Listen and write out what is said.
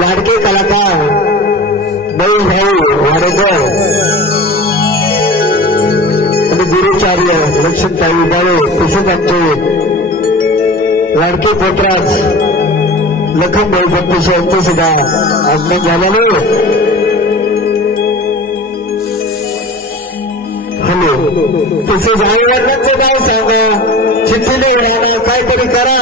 लाडके कलाकार भाऊ वाडेकर आणि गुरुचार्य लक्ष्मणताई बाळे तसेच आमचे लाडके पोटराज लखनभाऊ बंकुश यांचं सुद्धा आगमन झाल्यामुळे हॅलो तसेच आई वडिलांचं नाव सांगा चिठ्ठी नाही राहणार काहीतरी करा